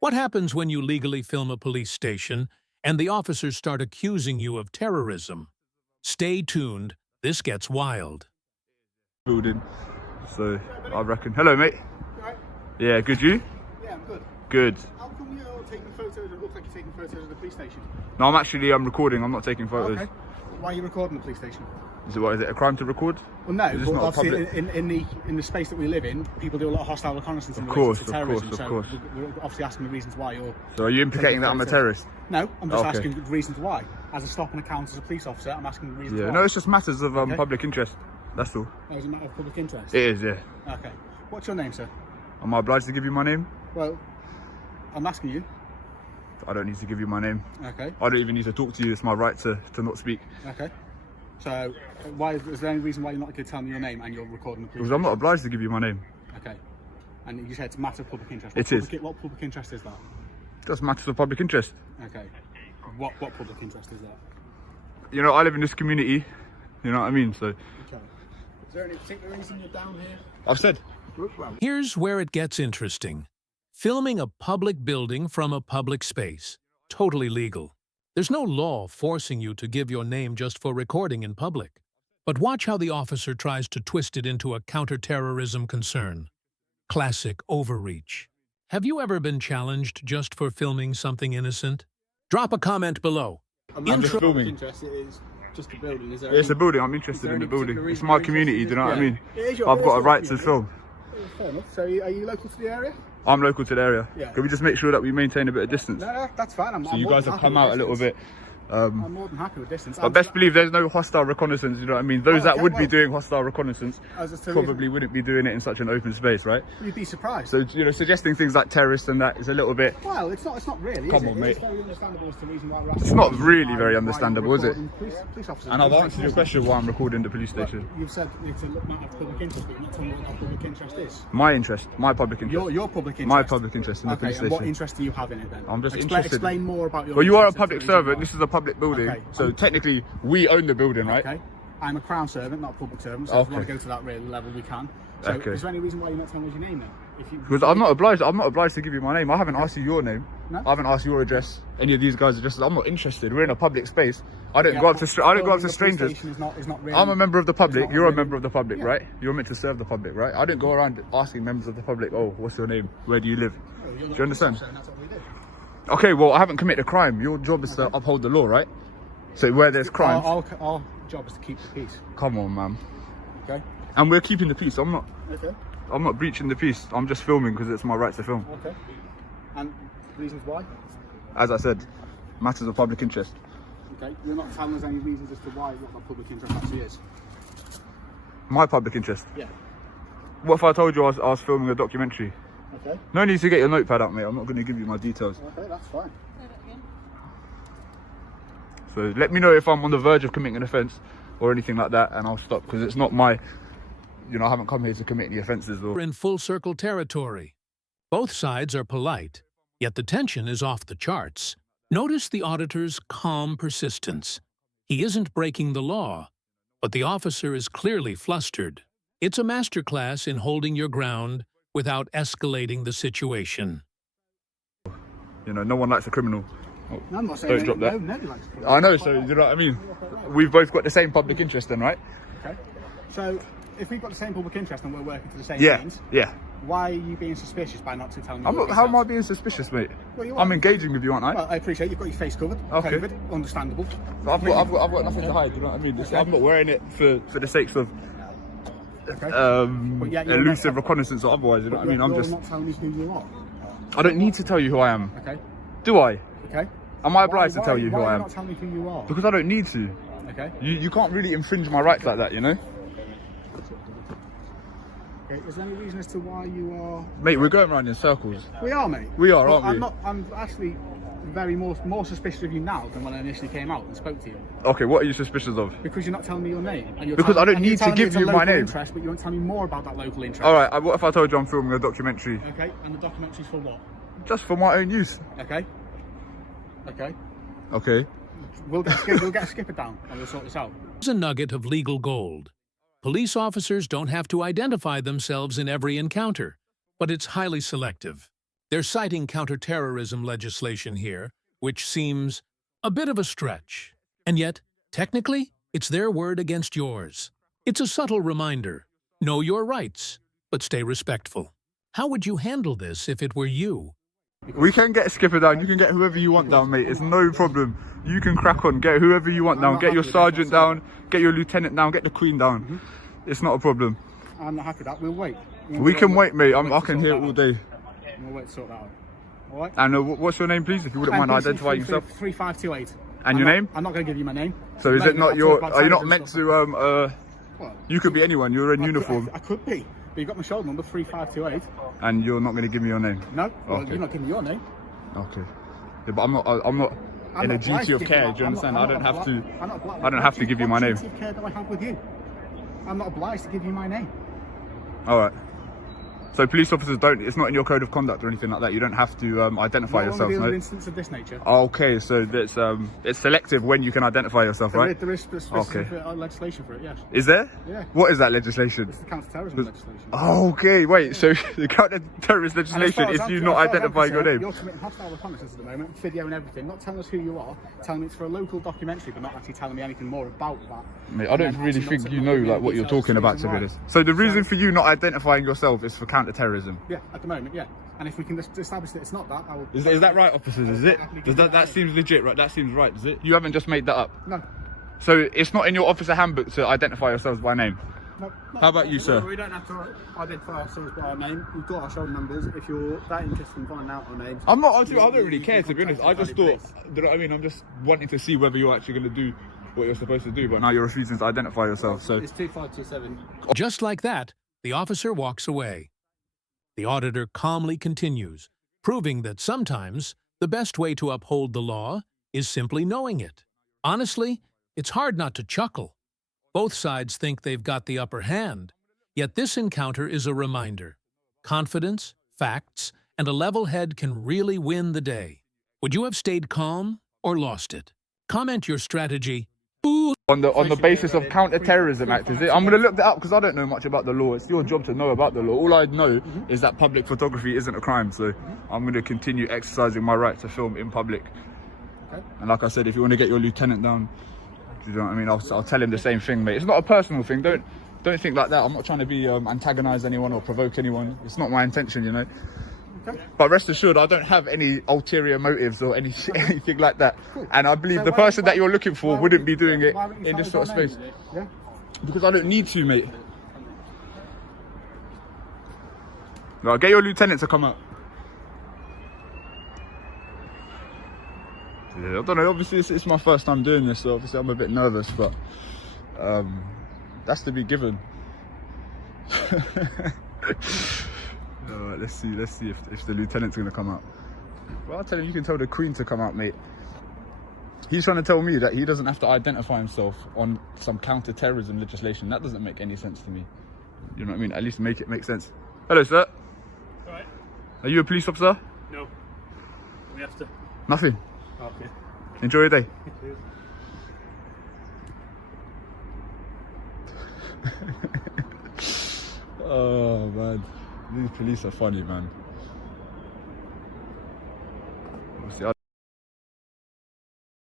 What happens when you legally film a police station and the officers start accusing you of terrorism? Stay tuned, this gets wild. Building. So I reckon. Hello, mate. You alright? Yeah, good. You? Yeah, I'm good. Good. How come you're taking photos? It looks like you're taking photos of the police station. No, I'm recording. I'm not taking photos. Okay. Why are you recording the police station? Is it a crime to record? Well, no. Is this But not a obviously, public? in the space that we live in, people do a lot of hostile reconnaissance in Of relation course, to of terrorism. course, of so course. We're obviously asking the reasons why you're. So are you implicating that I'm a terrorist? No, I'm just Okay. asking the reasons why. As a stop and account as a police officer, I'm asking the reasons Yeah. why. No, it's just matters of Okay. public interest. That's all. Oh, is it a matter of public interest? It is. Yeah. Okay. What's your name, sir? Am I obliged to give you my name? Well, I'm asking you. I don't need to give you my name. Okay. I don't even need to talk to you. It's my right to not speak. Okay. So, is there any reason why you're not going to tell me your name and you're recording the police? Because I'm not obliged to give you my name. Okay. And you said it's a matter of public interest. It is. What public interest is that? Just matters of public interest. Okay. What public interest is that? You know, I live in this community. You know what I mean? So Okay. Is there any particular reason you're down here? I've said. Well, Here's where it gets interesting. Filming a public building from a public space. Totally legal. There's no law forcing you to give your name just for recording in public. But watch how the officer tries to twist it into a counterterrorism concern. Classic overreach. Have you ever been challenged just for filming something innocent? Drop a comment below. I'm just just filming. interest. It is just a building. Is there It's a any- building. I'm is interested there in the any particular building. It's reason my you're community. Do interested you know what I in it? mean? Yeah. It is your- I've it got is a your right to community. film. Fair enough. So, are you local to the area? I'm local to the area. Yeah. Can we just make sure that we maintain a bit of distance? No, that's fine. So you guys have come out a little bit. I'm more than happy with distance. But best believe there's no hostile reconnaissance, you know what I mean? Those Oh, that okay, would be well- doing hostile reconnaissance As a probably wouldn't be doing it in such an open space, right? You'd be surprised. So, you know, suggesting things like terrorists and that is a little bit... Well, it's not really. Come is on, it? mate. It's very understandable as to the reason why we're asking. It's not the reason really why- very why you're understandable, is it? recording Police officers. And I've Police answered your officers. question why I'm recording the police station. You've said it's a matter of public interest, but you're not telling me what that public interest is. My interest, my public interest. Your public interest. My public interest in the Okay, police and what station. interest do you have in it then? I'm just explain, interested. Explain more about your. Well, you are a interest as public to the reason servant. why. This is a public building. Okay. So technically, we own the building, right? Okay. I'm a crown servant, not a public servant. So if we want Okay. to go to that really level, we can. So Okay. is there any reason why you're not telling us your name then? Because I'm not obliged to give you my name. I haven't asked you your name. No? I haven't asked your address. Any of these guys' addresses. I'm not interested. We're in a public space. I don't Yeah, go up to but I don't go up building to a police strangers. station is not really. I'm a member of the public. not You're a really- member of the public, Yeah. right? You're meant to serve the public, right? I don't go around asking members of the public, "Oh, what's your name? Where do you live?" Oh, you're not Do you a police understand? officer, and that's what we do. Okay, well, I haven't committed a crime. Your job is to uphold the law, right? So where there's crimes, Our job is to keep the peace. come on, man. Okay. And we're keeping the peace. I'm Okay. not breaching the peace. I'm just filming because it's my right to film. Okay. And reasons why? As I said, matters of public interest. Okay. You're not telling us any reasons as to why what that public interest actually is. My public interest. Yeah. What if I told you I was filming a documentary? Okay. No need to get your notepad out, mate. I'm not going to give you my details. Okay, that's fine. So let me know if I'm on the verge of committing an offence or anything like that, and I'll stop because it's not my, you know, I haven't come here to commit any offences or. We're in full circle territory. Both sides are polite, yet the tension is off the charts. Notice the auditor's calm persistence. He isn't breaking the law, but the officer is clearly flustered. It's a masterclass in holding your ground without escalating the situation. You know, no one likes a criminal. No, I'm not saying Don't drop that. Nobody likes to. I know, so you know what I mean. We've both got the same public interest, then, right? Okay. So, if we've got the same public interest and we're working to the same Yeah, means, yeah. why are you being suspicious by not telling me? I'm your not. How am I details? being suspicious, mate? Well, you are. I'm engaging with you, aren't I? Well, I appreciate you've got your face covered. Okay. COVID, understandable. I've got nothing to hide. You know what I mean? I'm not wearing it for the sakes of Okay. But yet you're elusive not- reconnaissance or otherwise. You know what I mean? I'm You're just. not telling us who you are. I don't need to tell you who I am. Okay. Do I? Okay. Am I obliged to Why- tell you who why I are am? you not telling me who you are? Because I don't need to. Okay. You can't really infringe my rights like that, you know? Okay. Is there any reason as to why you are? Mate, we're going around in circles. We are, mate. We are, But aren't we? I'm actually very more suspicious of you now than when I initially came out and spoke to you. Okay, what are you suspicious of? Because you're not telling me your name. And you're Because telling- I don't and you're need to telling me give it's a you my local name. Interest, but you won't tell me more about that local interest. Alright, what if I told you I'm filming a documentary? Okay. And the documentary's for what? Just for my own use. Okay. Okay. Okay. We'll get a skipper down and we'll sort this out. Here's a nugget of legal gold. Police officers don't have to identify themselves in every encounter, but it's highly selective. They're citing counterterrorism legislation here, which seems a bit of a stretch. And yet, technically, it's their word against yours. It's a subtle reminder. Know your rights, but stay respectful. How would you handle this if it were you? We can get a skipper down. You can get whoever you want down, mate. It's no problem. You can crack on. Get whoever you want down. Get your sergeant down. Get your lieutenant down. Get the queen down. It's not a problem. I'm not happy with that. We'll wait. We can wait, mate. I can hear it all day. We'll wait to sort that out. All right? And what's your name, please, if you wouldn't mind identifying yourself? 3528. And your name? I'm not going to give you my name. So is it not your... Are you not meant to... What? You could be anyone. You're in uniform. I could be. But you've got my shoulder number, 3528. And you're not going to give me your name? No. Well, Okay. you're not giving me your name. Okay. Yeah, but I'm not in a duty of care. Do you understand? I don't have to give you my name. What duty of care do I have with you? I'm not obliged to give you my name. All right. So police officers don't, it's not in your code of conduct or anything like that. You don't have to identify yourself, no? Instance of this nature. Okay, so that's it's selective when you can identify yourself, right? There is specific legislation for it, yes. Is there? Yeah. What is that legislation? It's the counter-terrorism legislation. Okay, wait, so the counter-terrorist legislation is you not identifying your name? You're committing hostile reconnaissance at the moment, video and everything, not telling us who you are, telling me it's for a local documentary, but not actually telling me anything more about that. Mate, I don't really think you know like what you're talking about, to be honest. So the reason for you not identifying yourself is for counter-terrorism? Yeah, at the moment, yeah. And if we can just establish that it's not that, I will... Is that right, officers? Is it? Does that seems legit, right? That seems right, does it? You haven't just made that up? No. So it's not in your officer handbook to identify yourselves by name? No. How about you, sir? We don't have to identify ourselves by our name. We've got our shoulder numbers. If you're that interested in finding out our names... I don't really care, to be honest. I just thought, you know what I mean? I'm just wanting to see whether you're actually going to do what you're supposed to do, but now you're refusing to identify yourself, so... It's 2527. Just like that, the officer walks away. The auditor calmly continues, proving that sometimes the best way to uphold the law is simply knowing it. Honestly, it's hard not to chuckle. Both sides think they've got the upper hand, yet this encounter is a reminder. Confidence, facts, and a level head can really win the day. Would you have stayed calm or lost it? Comment your strategy. Ooh. On the basis of counter-terrorism act, is it? I'm going to look that up because I don't know much about the law. It's your job to know about the law. All I know is that public photography isn't a crime, so I'm going to continue exercising my right to film in public. Okay. And like I said, if you want to get your lieutenant down, you know what I mean, I'll tell him the same thing, mate. It's not a personal thing. Don't think like that. I'm not trying to be antagonise anyone or provoke anyone. It's not my intention, you know. Okay. But rest assured, I don't have any ulterior motives or anything like that. Cool. And I believe the person that you're looking for wouldn't be doing it in this sort of space. Yeah. Because I don't need to, mate. Right, get your lieutenant to come out. Yeah, I don't know, obviously it's my first time doing this, so obviously I'm a bit nervous, but that's to be given. Let's see if the lieutenant's gonna come out. Well, I'll tell him you can tell the queen to come out, mate. He's trying to tell me that he doesn't have to identify himself on some counter-terrorism legislation. That doesn't make any sense to me. You know what I mean? At least make it make sense. Hello, sir. All right. Are you a police officer? No. We have to. Nothing. Okay. Enjoy your day. Oh man, these police are funny, man.